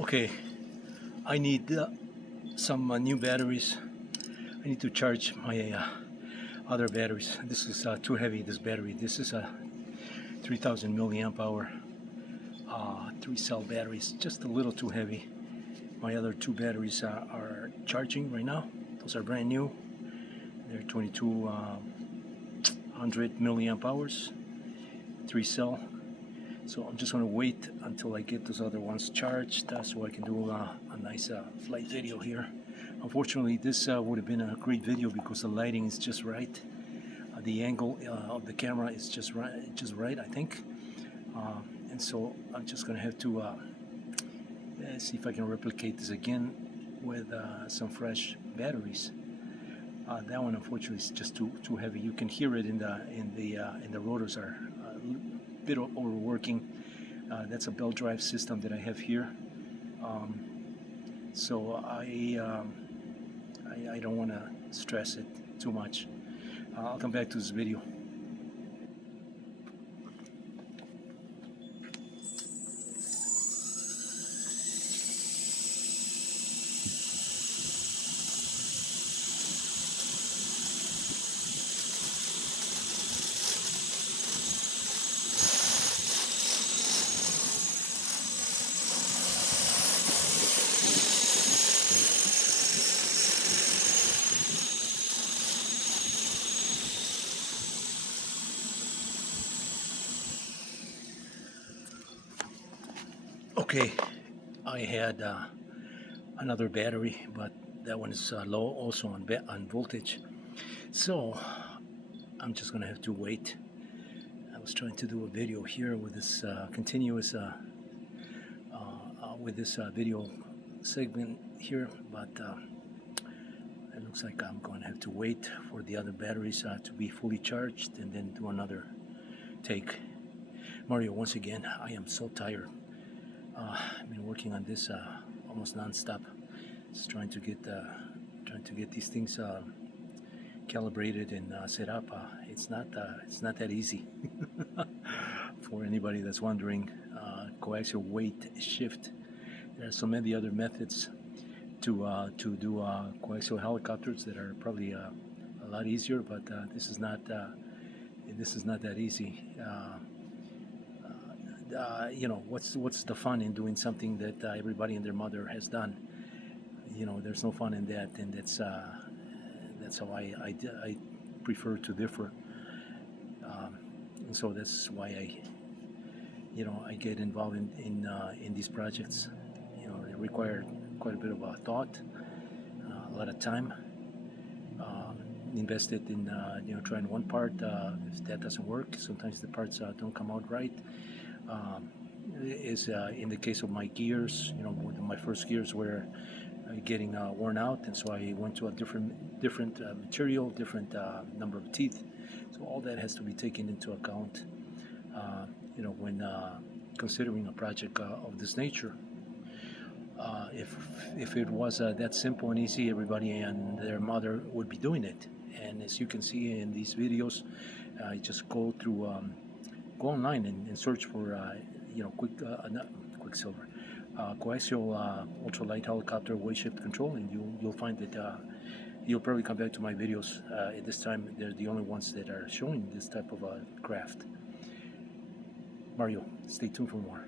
Okay, I need some new batteries. I need to charge my other batteries. This is too heavy, this battery. This is a 3000 milliamp hour 3-cell batteries, just a little too heavy. My other two batteries are charging right now. Those are brand new. They're 2200 milliamp hours, 3-cell. So I'm just going to wait until I get those other ones charged so I can do a nice flight video here. Unfortunately, this would have been a great video because the lighting is just right. The angle of the camera is just right, I think. And so I'm just going to have to see if I can replicate this again with some fresh batteries. That one, unfortunately, is just too heavy. You can hear it in the rotors are a bit overworking. That's a belt drive system that I have here. So I don't want to stress it too much. I'll come back to this video. Okay, I had another battery, but that one is low also on voltage. So I'm just gonna have to wait. I was trying to do a video here with this continuous with this video segment here, but it looks like I'm going to have to wait for the other batteries to be fully charged and then do another take. Mario, once again, I am so tired. I've been working on this almost non-stop, just trying to get these things calibrated and set up. It's not that easy. For anybody that's wondering, coaxial weight shift. There are so many other methods to do coaxial helicopters that are probably a lot easier, but this is not that easy. You know, what's the fun in doing something that everybody and their mother has done? You know, there's no fun in that, and that's how I prefer to differ. And so that's why I get involved in these projects. You know, they require quite a bit of thought, a lot of time invested in trying one part. If that doesn't work, sometimes the parts don't come out right. Is in the case of my gears, my first gears were getting worn out, and so I went to a different material, different number of teeth. So all that has to be taken into account, when considering a project of this nature. If it was that simple and easy, everybody and their mother would be doing it. And as you can see in these videos, just go online and search for Quicksilver, coaxial ultralight helicopter weight shift control, and you'll find that you'll probably come back to my videos. At this time, they're the only ones that are showing this type of craft. Mario, stay tuned for more.